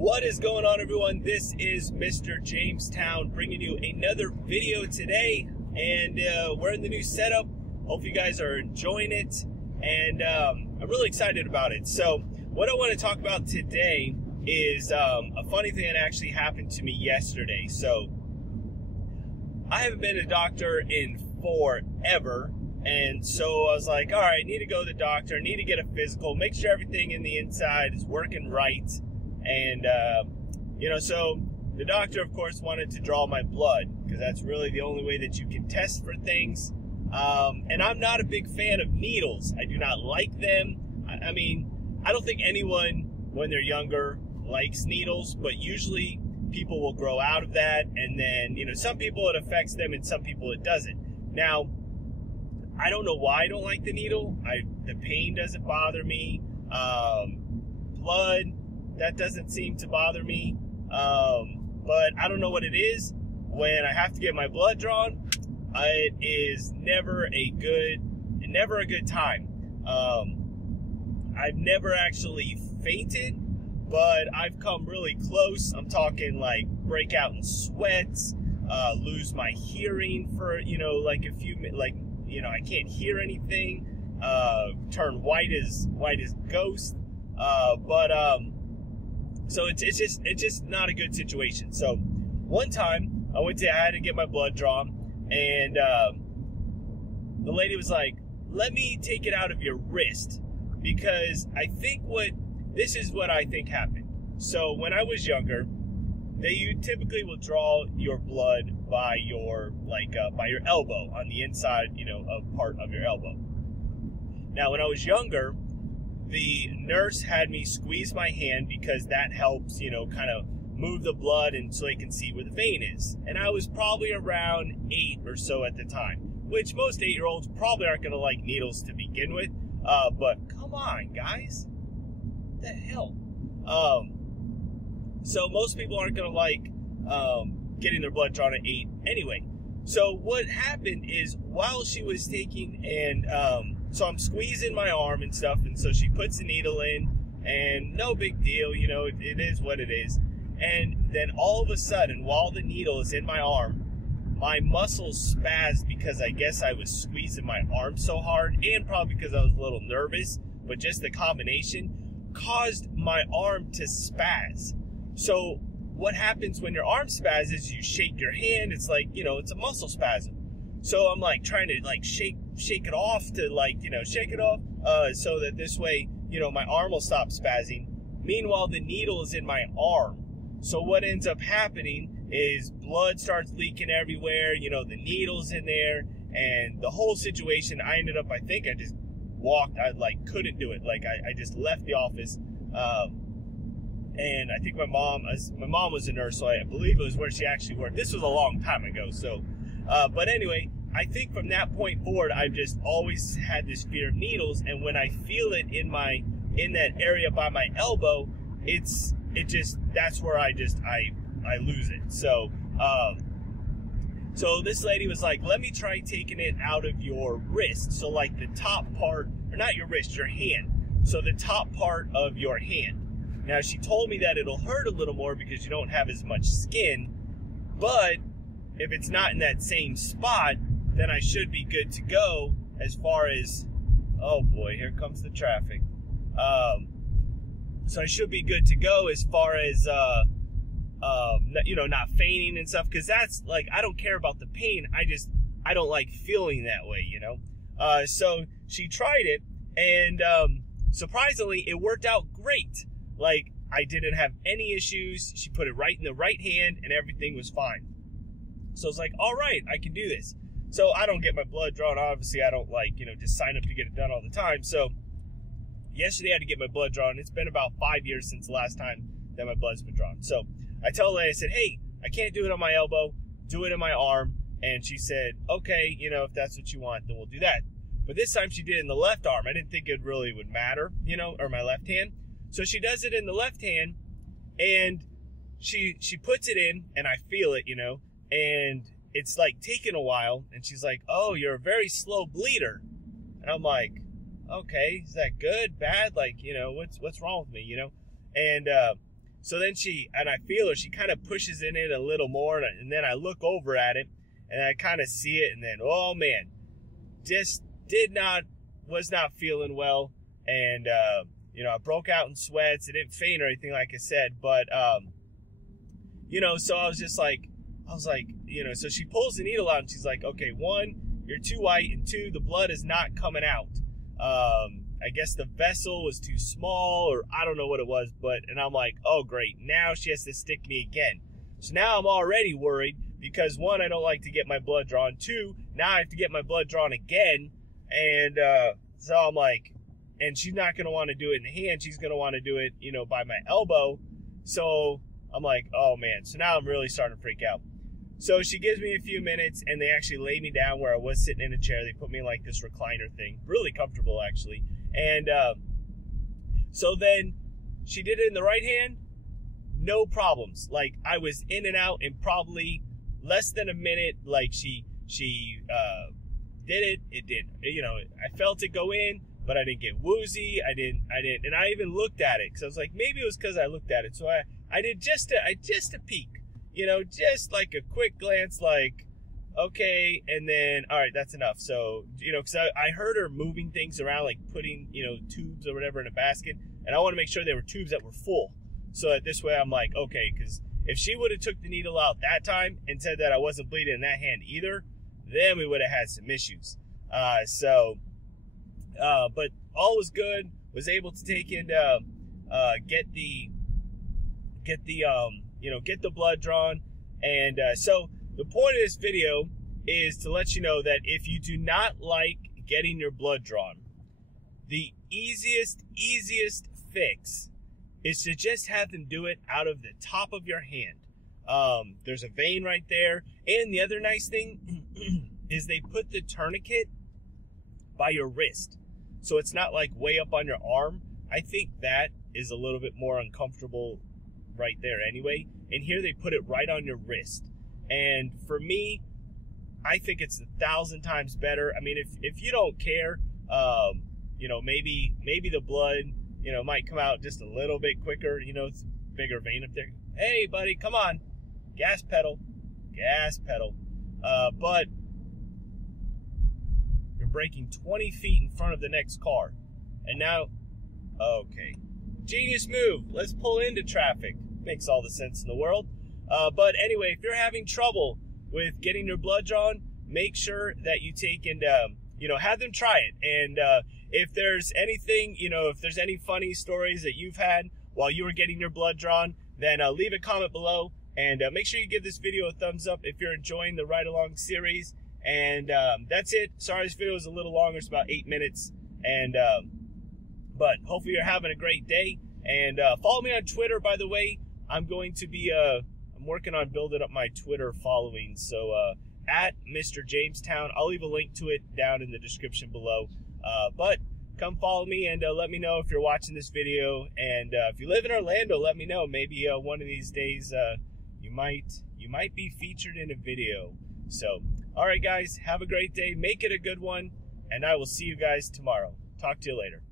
What is going on, everyone? This is Mr. Jamestown bringing you another video today, and we're in the new setup. Hope you guys are enjoying it, and I'm really excited about it. So what I want to talk about today is a funny thing that actually happened to me yesterday. So I haven't been to the doctor in forever, and so I was like, all right, I need to go to the doctor, I need to get a physical, make sure everything in the inside is working right. And, so the doctor, of course, wanted to draw my blood because that's really the only way that you can test for things. And I'm not a big fan of needles. I do not like them. I mean, I don't think anyone when they're younger likes needles, but usually people will grow out of that. And then, some people it affects them and some people it doesn't. Now, I don't know why I don't like the needle. The pain doesn't bother me. Blood, that doesn't seem to bother me, but I don't know what it is. When I have to get my blood drawn, it is never a good time. I've never actually fainted, but I've come really close. I'm talking like break out in sweats, lose my hearing for like a few minutes, I can't hear anything, turn white as ghost, so it's just not a good situation. So one time I had to get my blood drawn, and the lady was like, let me take it out of your wrist, because this is what I think happened. So when I was younger, you typically will draw your blood by your elbow, on the inside, of part of your elbow. Now, when I was younger, the nurse had me squeeze my hand because that helps, kind of move the blood and so they can see where the vein is. And I was probably around 8 or so at the time, which most 8-year-olds probably aren't going to like needles to begin with. But come on, guys. What the hell? So most people aren't going to like getting their blood drawn at 8 anyway. So what happened is, while she was taking, and so I'm squeezing my arm and stuff, and so she puts the needle in, and no big deal, it is what it is. And then all of a sudden, while the needle is in my arm, my muscles spazzed because I guess I was squeezing my arm so hard, and probably because I was a little nervous, but just the combination caused my arm to spaz. So what happens when your arm spazzes is you shake your hand. It's like, it's a muscle spasm. So I'm like trying to like shake it off to shake it off, so that this way, my arm will stop spazzing. Meanwhile, the needle is in my arm. So what ends up happening is blood starts leaking everywhere. The needle's in there, and the whole situation, I think I just walked. I couldn't do it. I just left the office. And I think my mom was a nurse, so I believe it was where she actually worked. This was a long time ago. So, but anyway, I think from that point forward, I've just always had this fear of needles. And when I feel it in that area by my elbow, that's where I lose it. So, so this lady was like, let me try taking it out of your wrist. So like the top part, or not your wrist, your hand. So the top part of your hand. Now, she told me that it'll hurt a little more because you don't have as much skin, but if it's not in that same spot, then I should be good to go as far as, oh boy, here comes the traffic. So I should be good to go as far as, not fainting and stuff, because that's like, I don't care about the pain. I don't like feeling that way, So she tried it, and surprisingly, it worked out great. Like, I didn't have any issues. She put it right in the right hand, and everything was fine. So I was like, all right, I can do this. So I don't get my blood drawn. Obviously, I don't just sign up to get it done all the time. So yesterday I had to get my blood drawn. It's been about 5 years since the last time that my blood's been drawn. So I told her, I said, hey, I can't do it on my elbow. Do it in my arm. And she said, okay, if that's what you want, then we'll do that. But this time she did it in the left arm. I didn't think it really would matter, or my left hand. So she does it in the left hand, and she puts it in, and I feel it, and it's like taking a while. And she's like, oh, you're a very slow bleeder. And I'm like, okay, is that good, bad? Like, what's wrong with me, And So then I feel her, she kind of pushes in it a little more, and then I look over at it, and I kind of see it, and then, oh man, just was not feeling well, and, you know, I broke out in sweats. I didn't faint or anything, like I said, but, you know, so I was like, you know, so she pulls the needle out, and she's like, okay, 1, you're too white, and 2, the blood is not coming out. I guess the vessel was too small, or I don't know what it was, and I'm like, oh great, now she has to stick me again. So now I'm already worried, because 1, I don't like to get my blood drawn. 2, now I have to get my blood drawn again, and so I'm like, and she's not going to want to do it in the hand, she's going to want to do it, you know, by my elbow. So I'm like, oh man, so now I'm really starting to freak out. So she gives me a few minutes, and they actually lay me down where I was sitting in a chair. They put me in like this recliner thing, really comfortable actually. And so then she did it in the right hand, no problems. Like, I was in and out in probably less than a minute. Like, she did it. It did, you know, I felt it go in, but I didn't get woozy. I didn't, and I even looked at it, because I was like, maybe it was because I looked at it. So I did just a peek, you know, just like a quick glance, like, okay, and then, all right, that's enough. So, you know, because I heard her moving things around, like putting, you know, tubes or whatever in a basket, and I want to make sure they were tubes that were full. So that this way I'm like, okay, because if she would have took the needle out that time and said that I wasn't bleeding in that hand either, then we would have had some issues. But all was good. Was able to take in, get the blood drawn, and so the point of this video is to let you know that if you do not like getting your blood drawn, the easiest fix is to just have them do it out of the top of your hand. There's a vein right there, and the other nice thing is they put the tourniquet by your wrist, so it's not like way up on your arm. I think that is a little bit more uncomfortable right there anyway, and here they put it right on your wrist. And for me, I think it's 1,000 times better. I mean, if you don't care, you know, maybe the blood, you know, might come out just a little bit quicker. You know, it's a bigger vein up there. Hey, buddy, come on, gas pedal. But you're braking 20 feet in front of the next car, and now, okay, genius move. Let's pull into traffic. Makes all the sense in the world. But anyway, if you're having trouble with getting your blood drawn, make sure that you take and, you know, have them try it. And if there's anything, you know, if there's any funny stories that you've had while you were getting your blood drawn, then leave a comment below. And make sure you give this video a thumbs up if you're enjoying the Ride Along series. And that's it. Sorry this video was a little longer. It's about 8 minutes. And but hopefully you're having a great day. And follow me on Twitter, by the way. I'm going to be... I'm working on building up my Twitter following, so at Mr. Jamestown. I'll leave a link to it down in the description below. But come follow me, and let me know if you're watching this video. And if you live in Orlando, let me know. Maybe one of these days you might be featured in a video. So, all right, guys, have a great day. Make it a good one, and I will see you guys tomorrow. Talk to you later.